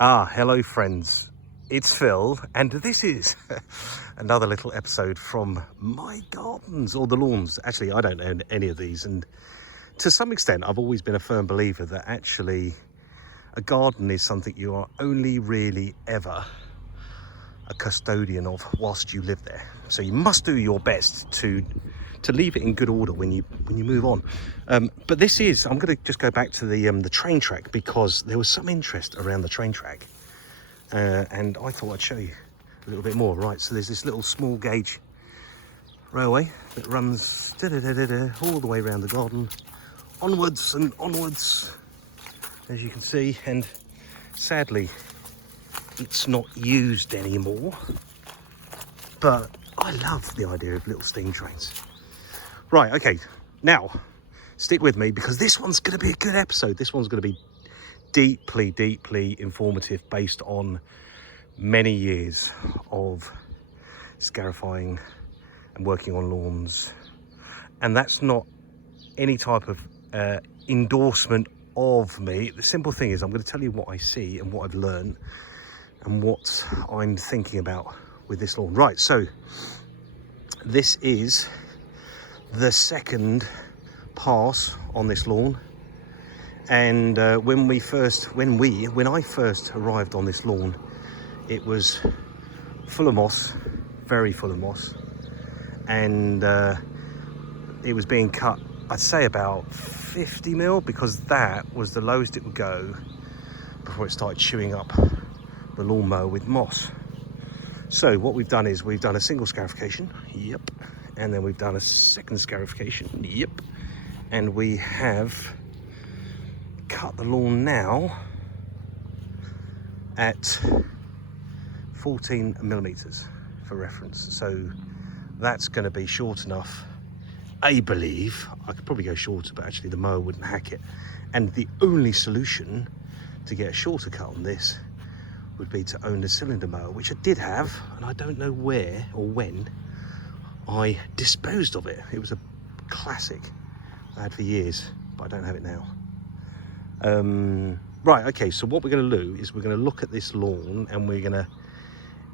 Hello friends, it's Phil, and this is another little episode from my gardens, or the lawns. Actually, I don't own any of these, and to some extent I've always been a firm believer that actually a garden is something you are only really ever a custodian of whilst you live there. So you must do your best to leave it in good order when you move on. But this is, I'm going to just go back to the train track, because there was some interest around the train track, and I thought I'd show you a little bit more. Right, so there's this little small gauge railway that runs all the way around the garden, onwards and onwards, as you can see, and sadly it's not used anymore, but I love the idea of little steam trains. Right, okay, now stick with me, because this one's going to be a good episode. This one's going to be deeply informative, based on many years of scarifying and working on lawns. And that's not any type of endorsement of me. The simple thing is, I'm going to tell you what I see and what I've learned and what I'm thinking about with this lawn. Right, so this is the second pass on this lawn, and when I first arrived on this lawn, it was full of moss, very full of moss, and it was being cut, I'd say about 50 mil, because that was the lowest it would go before it started chewing up the lawnmower with moss. So what we've done is we've done a single scarification, yep, and then we've done a second scarification, yep, and we have cut the lawn now at 14 millimeters for reference. So that's going to be short enough, I believe. I could probably go shorter, but actually the mower wouldn't hack it, and the only solution to get a shorter cut on this would be to own the cylinder mower, which I did have, and I don't know where or when I disposed of it. It was a classic I had for years, but I don't have it now. Right, okay, so what we're going to do is we're going to look at this lawn, and we're going to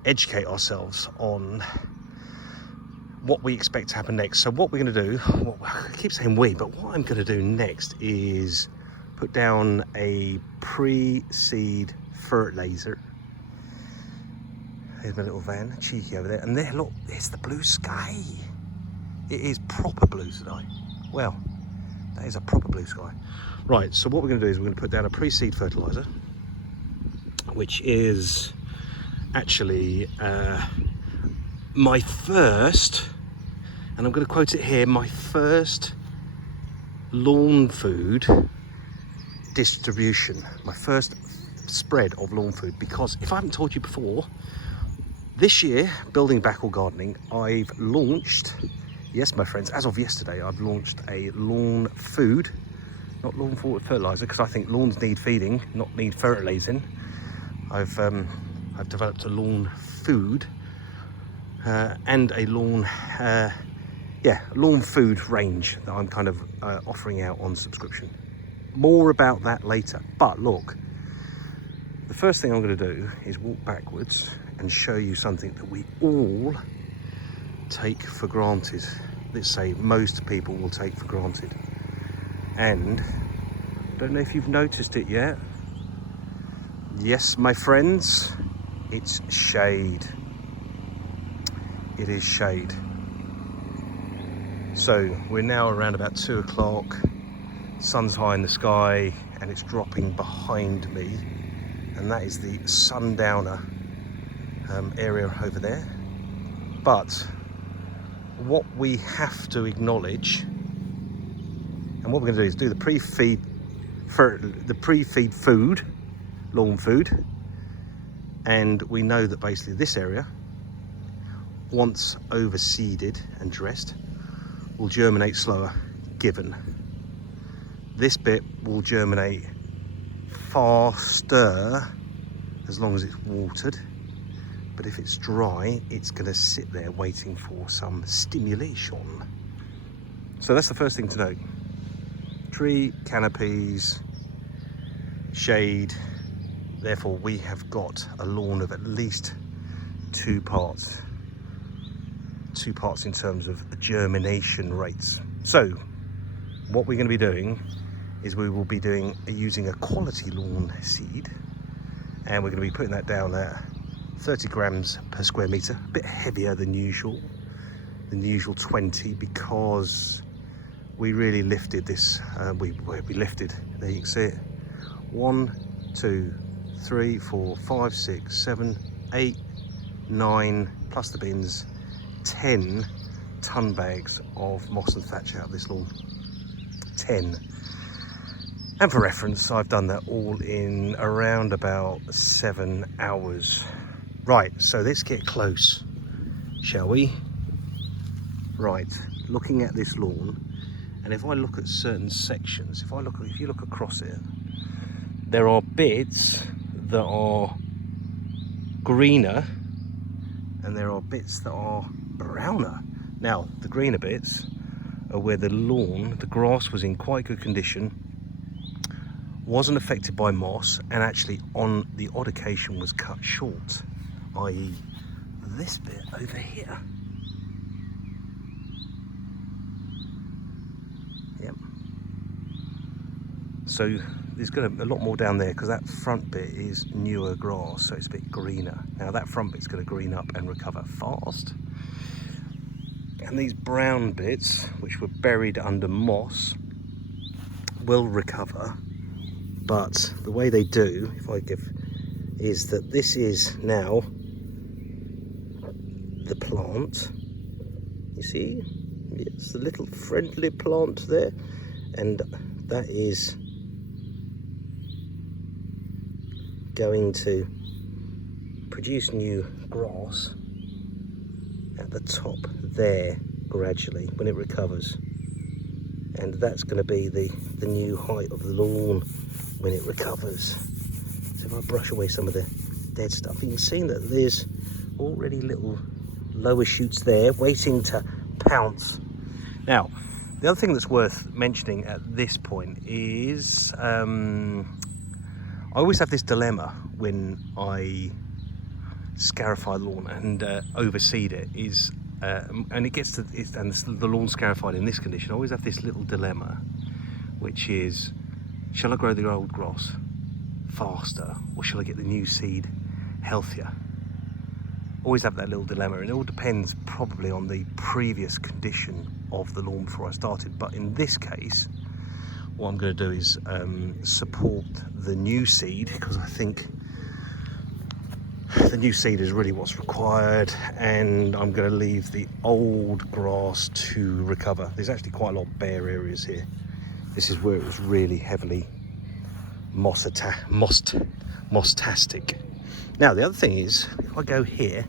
educate ourselves on what we expect to happen next. So what we're going to do, well, I keep saying we, but what I'm going to do next is put down a pre-seed fertilizer. Here's my little van, cheeky over there, and there, look, there's the blue sky. It is proper blue today. Well, that is a proper blue sky. Right, so what we're going to do is we're going to put down a pre-seed fertilizer, which is actually my first, and I'm going to quote it here, my first lawn food distribution, my first spread of lawn food. Because if I haven't told you before, this year, Building Back or Gardening, I've launched, yes my friends, as of yesterday, I've launched a lawn food, not lawn fertilizer, because I think lawns need feeding, not need fertilizing. I've developed a lawn food and a lawn food range that I'm kind of offering out on subscription. More about that later. But look, the first thing I'm going to do is walk backwards and show you something that we all take for granted. Let's say most people will take for granted. And I don't know if you've noticed it yet. Yes, my friends, it's shade. It is shade. So we're now around about 2 o'clock. Sun's high in the sky, and it's dropping behind me, and that is the sundowner area over there. But what we have to acknowledge, and what we're going to do, is do the pre-feed food, lawn food, and we know that basically this area, once overseeded and dressed, will germinate slower, given this bit will germinate faster as long as it's watered. But if it's dry, it's going to sit there waiting for some stimulation. So that's the first thing to note. Tree, canopies, shade, Therefore, we have got a lawn of at least two parts in terms of germination rates. So what we're going to be doing is we will be using a quality lawn seed, and we're going to be putting that down at 30 grams per square meter, a bit heavier than the usual 20, because we really lifted this. We lifted, there you can see it, 1, 2, 3, 4, 5, 6, 7, 8, 9 plus the bins, 10 ton bags of moss and thatch out of this lawn. 10. And for reference, I've done that all in around about 7 hours. Right, so let's get close, shall we? Right, looking at this lawn, and if I look at certain sections, if you look across it, there are bits that are greener and there are bits that are browner. Now, the greener bits are where the grass was in quite good condition, wasn't affected by moss, and actually on the odd occasion was cut short, i.e. this bit over here. Yep. So there's going to a lot more down there because that front bit is newer grass, so it's a bit greener. Now that front bit's going to green up and recover fast. And these brown bits, which were buried under moss, will recover. But the way they do, is that this is now the plant. You see, it's the little friendly plant there, and that is going to produce new grass at the top there gradually when it recovers, and that's going to be the new height of the lawn when it recovers. So if I brush away some of the dead stuff, you can see that there's already little lower shoots there waiting to pounce. Now, the other thing that's worth mentioning at this point is I always have this dilemma when I scarify the lawn and overseed it, and it gets to and the lawn scarified in this condition. I always have this little dilemma, which is, shall I grow the old grass faster, or shall I get the new seed healthier? Always have that little dilemma, and it all depends probably on the previous condition of the lawn before I started. But in this case, what I'm going to do is support the new seed, because I think the new seed is really what's required, and I'm going to leave the old grass to recover. There's actually quite a lot of bare areas here. This is where it was really heavily moss-tastic. Now, the other thing is, if I go here,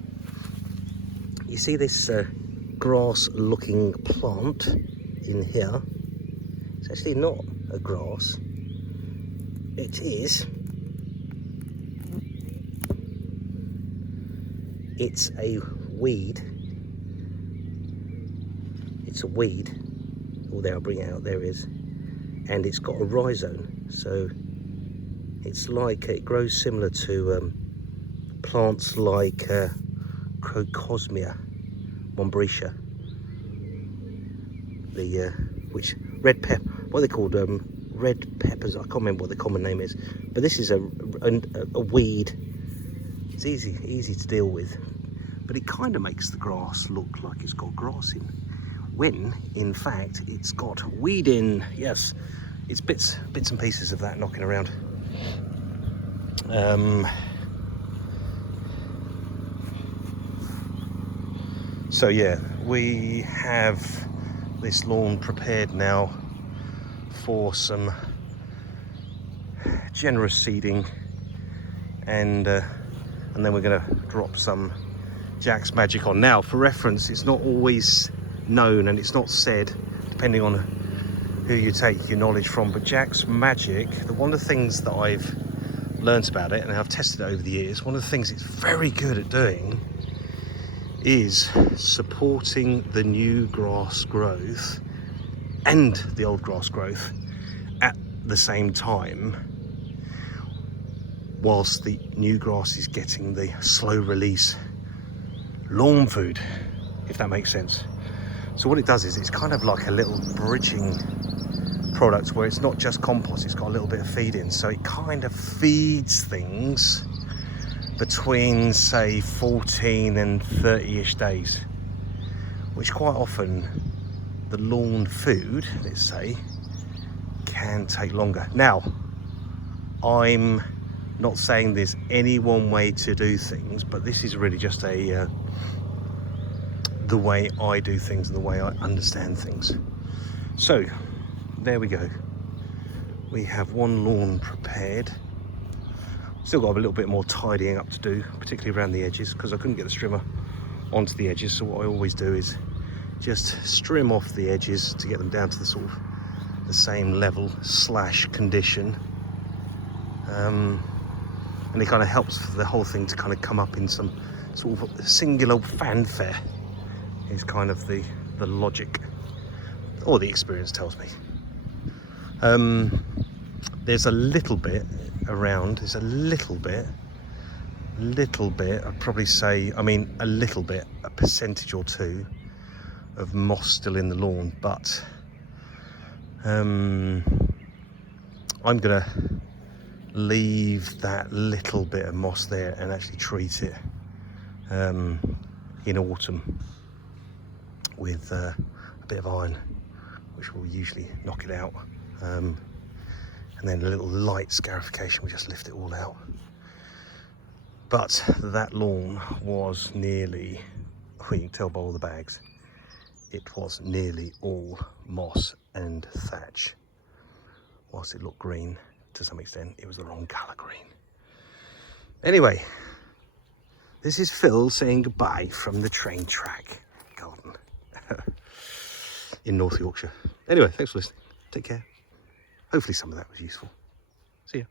you see this grass-looking plant in here. It's actually not a grass. It is. It's a weed. It's a weed. Oh, there, I'll bring it out. There it is. And it's got a rhizome. So it's like, it grows similar to plants like Crocosmia mombretia, which red pepper, what are they called, red peppers, I can't remember what the common name is, but this is a weed. It's easy to deal with, but it kind of makes the grass look like it's got grass in, when in fact it's got weed in. Yes, it's bits and pieces of that knocking around. So yeah, we have this lawn prepared now for some generous seeding, and then we're going to drop some Jack's Magic on. Now, for reference, it's not always known and it's not said, depending on who you take your knowledge from, but Jack's Magic, one of the things that I've learnt about it, and I've tested it over the years, one of the things it's very good at doing is supporting the new grass growth and the old grass growth at the same time, whilst the new grass is getting the slow release lawn food, if that makes sense. So what it does is it's kind of like a little bridging product where it's not just compost, it's got a little bit of feed in. So it kind of feeds things between, say, 14 and 30-ish days, which quite often the lawn food, let's say, can take longer. Now, I'm not saying there's any one way to do things, but this is really just the way I do things and the way I understand things. So there we go. We have one lawn prepared. Still got a little bit more tidying up to do, particularly around the edges, because I couldn't get the strimmer onto the edges. So what I always do is just strim off the edges to get them down to the sort of the same level / condition. And it kind of helps for the whole thing to kind of come up in some sort of singular fanfare, is kind of the logic, or the experience tells me. There's a little bit around, there's a little bit, I'd probably say, I mean, a little bit, a percentage or two of moss still in the lawn, but I'm gonna leave that little bit of moss there and actually treat it in autumn with a bit of iron, which will usually knock it out, and then a little light scarification will just lift it all out. But that lawn was nearly, well, you can tell by all the bags, it was nearly all moss and thatch. Whilst it looked green to some extent, it was the wrong colour green. Anyway, this is Phil saying goodbye from the train track garden in North Yorkshire. Anyway, thanks for listening. Take care. Hopefully some of that was useful. See ya.